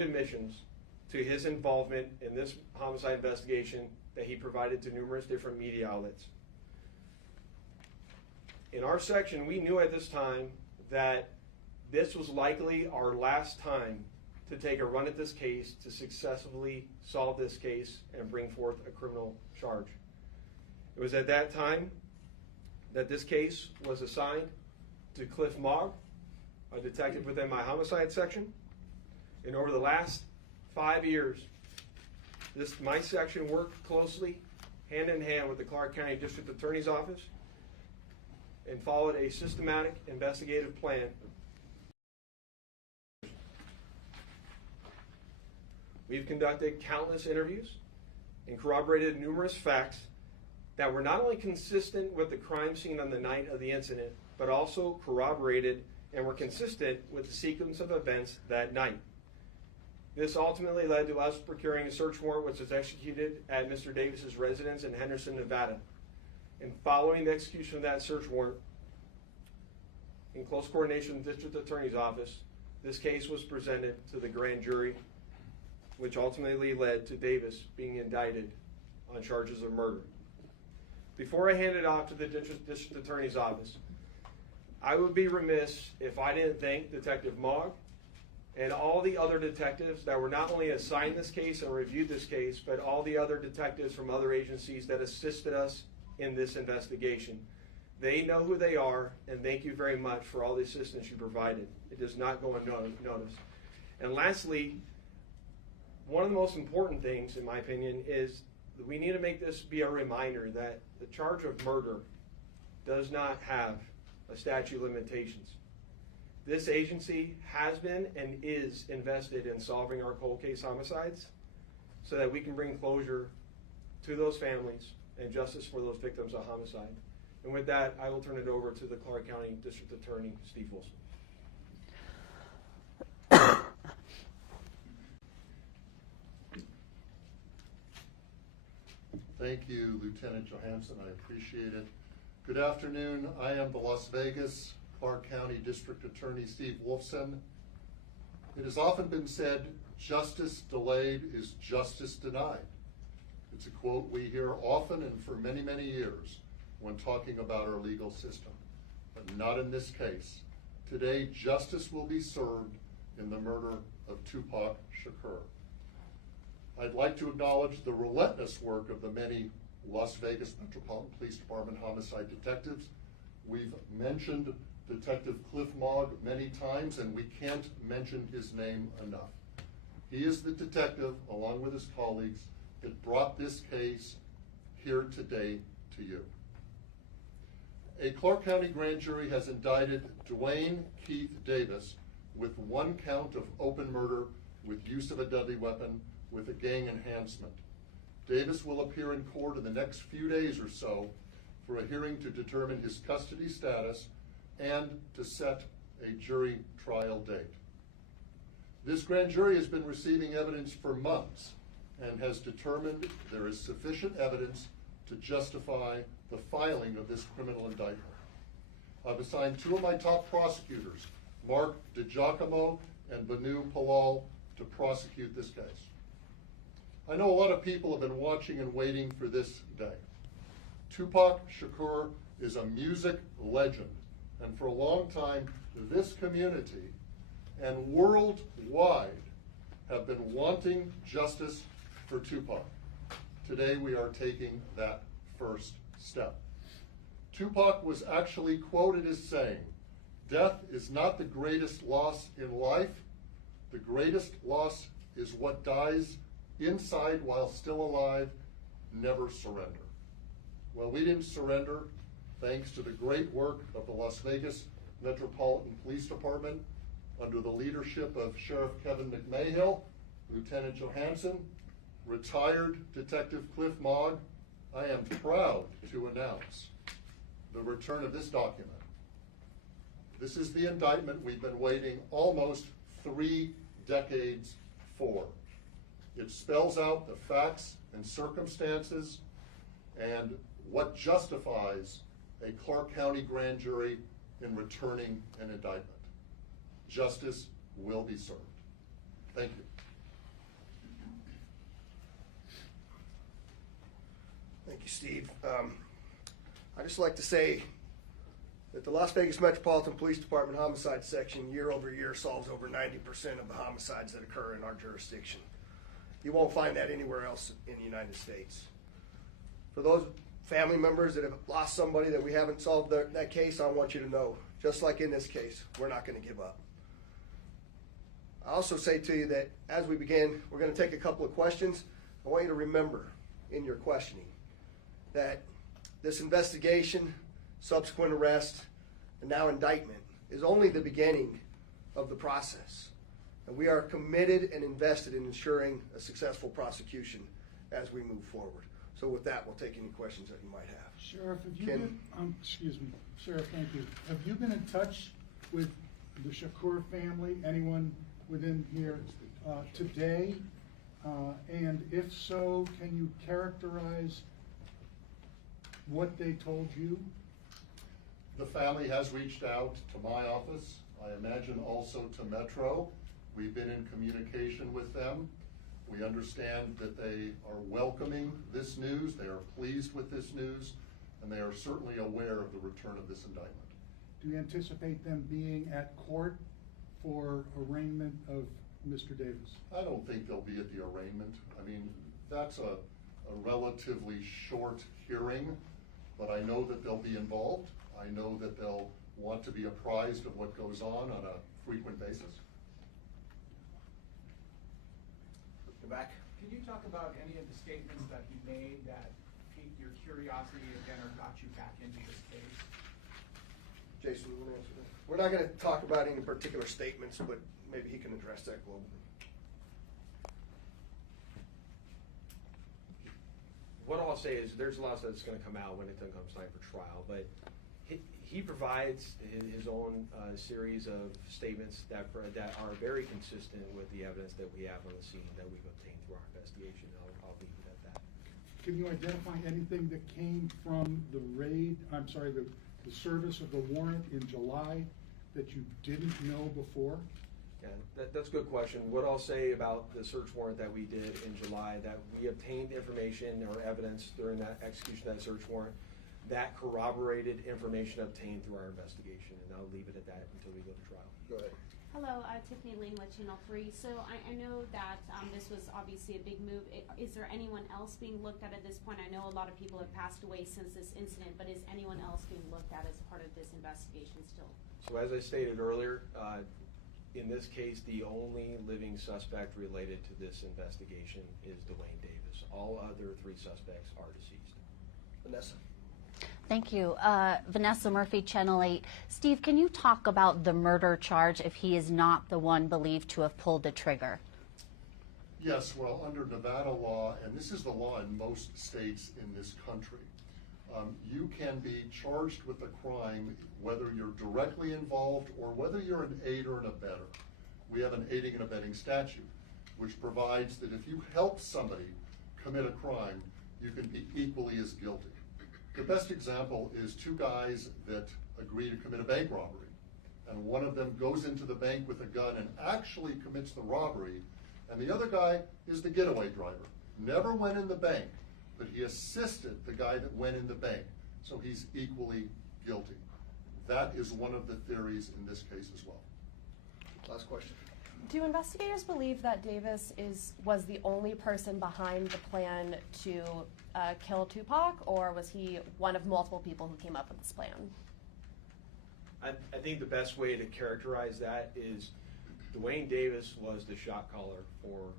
admissions to his involvement in this homicide investigation that he provided to numerous different media outlets. In our section, we knew at this time that this was likely our last time to take a run at this case, to successfully solve this case and bring forth a criminal charge. It was at that time that this case was assigned to Cliff Mogg, a detective within my homicide section. And over the last 5 years, my section worked closely, hand in hand with the Clark County District Attorney's Office and followed a systematic investigative plan. We've conducted countless interviews and corroborated numerous facts that were not only consistent with the crime scene on the night of the incident, but also corroborated and were consistent with the sequence of events that night. This ultimately led to us procuring a search warrant which was executed at Mr. Davis's residence in Henderson, Nevada. And following the execution of that search warrant, in close coordination with the District Attorney's Office, this case was presented to the grand jury, which ultimately led to Davis being indicted on charges of murder. Before I hand it off to the District Attorney's Office, I would be remiss if I didn't thank Detective Mogg and all the other detectives that were not only assigned this case and reviewed this case, but all the other detectives from other agencies that assisted us in this investigation. They know who they are, and thank you very much for all the assistance you provided. It does not go unnoticed. And lastly, one of the most important things, in my opinion, is that we need to make this be a reminder that the charge of murder does not have a statute of limitations. This agency has been and is invested in solving our cold case homicides so that we can bring closure to those families and justice for those victims of homicide. And with that, I will turn it over to the Clark County District Attorney, Steve Wilson. Thank you, Lieutenant Johansson. I appreciate it. Good afternoon. I am the Las Vegas, Clark County District Attorney Steve Wolfson. It has often been said, justice delayed is justice denied. It's a quote we hear often and for many, many years when talking about our legal system, but not in this case. Today, justice will be served in the murder of Tupac Shakur. I'd like to acknowledge the relentless work of the many Las Vegas Metropolitan Police Department homicide detectives. We've mentioned Detective Cliff Mogg many times, and we can't mention his name enough. He is the detective, along with his colleagues, that brought this case here today to you. A Clark County grand jury has indicted Dwayne Keith Davis with 1 count of open murder with use of a deadly weapon with a gang enhancement. Davis will appear in court in the next few days or so for a hearing to determine his custody status and to set a jury trial date. This grand jury has been receiving evidence for months and has determined there is sufficient evidence to justify the filing of this criminal indictment. I've assigned 2 of my top prosecutors, Mark DiGiacomo and Banu Palal, to prosecute this case. I know a lot of people have been watching and waiting for this day. Tupak Shakur is a music legend, and for a long time, this community and worldwide have been wanting justice for Tupac. Today, we are taking that first step. Tupac was actually quoted as saying, "Death is not the greatest loss in life. The greatest loss is what dies inside while still alive. Never surrender." Well, we didn't surrender thanks to the great work of the Las Vegas Metropolitan Police Department under the leadership of Sheriff Kevin McMahill, Lieutenant Johansson, retired Detective Cliff Mogg. I am proud to announce the return of this document. This is the indictment we've been waiting almost 3 decades for. It spells out the facts and circumstances and what justifies a Clark County grand jury in returning an indictment. Justice will be served. Thank you. Steve. I'd just like to say that the Las Vegas Metropolitan Police Department Homicide Section year over year solves over 90% of the homicides that occur in our jurisdiction. You won't find that anywhere else in the United States. For those family members that have lost somebody that we haven't solved that case, I want you to know, just like in this case, we're not going to give up. I also say to you that as we begin, we're going to take a couple of questions. I want you to remember in your questioning that this investigation, subsequent arrest, and now indictment is only the beginning of the process. And we are committed and invested in ensuring a successful prosecution as we move forward. So with that, we'll take any questions that you might have. Sheriff, have you been, excuse me, Sheriff, thank you. Have you been in touch with the Shakur family, anyone within here today? And if so, can you characterize what they told you? The family has reached out to my office. I imagine also to Metro. We've been in communication with them. We understand that they are welcoming this news. They are pleased with this news, and they are certainly aware of the return of this indictment. Do you anticipate them being at court for arraignment of Mr. Davis? I don't think they'll be at the arraignment. I mean, that's a relatively short hearing, but I know that they'll be involved. I know that they'll want to be apprised of what goes on a frequent basis. Back. Can you talk about any of the statements that he made that piqued your curiosity again or got you back into this case? Jason, you want to answer that? We're not going to talk about any particular statements, but maybe he can address that globally. What I'll say is there's a lot that's going to come out when it comes time for trial, but he provides his own series of statements that are very consistent with the evidence that we have on the scene that we've obtained through our investigation. I'll leave it at that. Can you identify anything that came from the raid, I'm sorry, the service of the warrant in July that you didn't know before? Yeah, that's a good question. What I'll say about the search warrant that we did in July, that we obtained information or evidence during that execution of that search warrant that corroborated information obtained through our investigation, and I'll leave it at that until we go to trial. Go ahead. Hello, Tiffany Ling with Channel 3. So I know that this was obviously a big move. Is there anyone else being looked at this point? I know a lot of people have passed away since this incident, but is anyone else being looked at as part of this investigation still? So as I stated earlier, in this case, the only living suspect related to this investigation is Dwayne Davis. All other 3 suspects are deceased. Vanessa. Thank you. Vanessa Murphy, Channel 8. Steve, can you talk about the murder charge if he is not the one believed to have pulled the trigger? Yes, well, under Nevada law, and this is the law in most states in this country, you can be charged with a crime whether you're directly involved or whether you're an aider and abetter. We have an aiding and abetting statute, which provides that if you help somebody commit a crime, you can be equally as guilty. The best example is 2 guys that agree to commit a bank robbery, and one of them goes into the bank with a gun and actually commits the robbery, and the other guy is the getaway driver. Never went in the bank, but he assisted the guy that went in the bank, so he's equally guilty. That is one of the theories in this case as well. Last question. Do investigators believe that Davis was the only person behind the plan to kill Tupac, or was he one of multiple people who came up with this plan? I think the best way to characterize that is Dwayne Davis was the shot caller for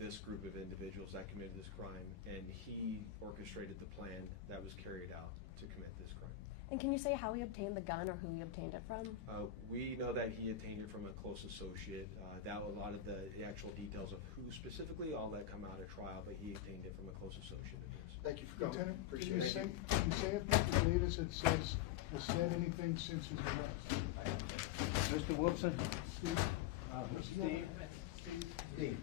this group of individuals that committed this crime, and he orchestrated the plan that was carried out to commit this crime. And can you say how he obtained the gun or who he obtained it from? We know that he obtained it from a close associate. A lot of the actual details of who specifically, all that come out at trial, but he obtained it from a close associate of his. Thank you for coming. Lieutenant, Appreciate it. can you say if Mr. Davis has said anything since his arrest? Mr. Wilson? Steve? Steve?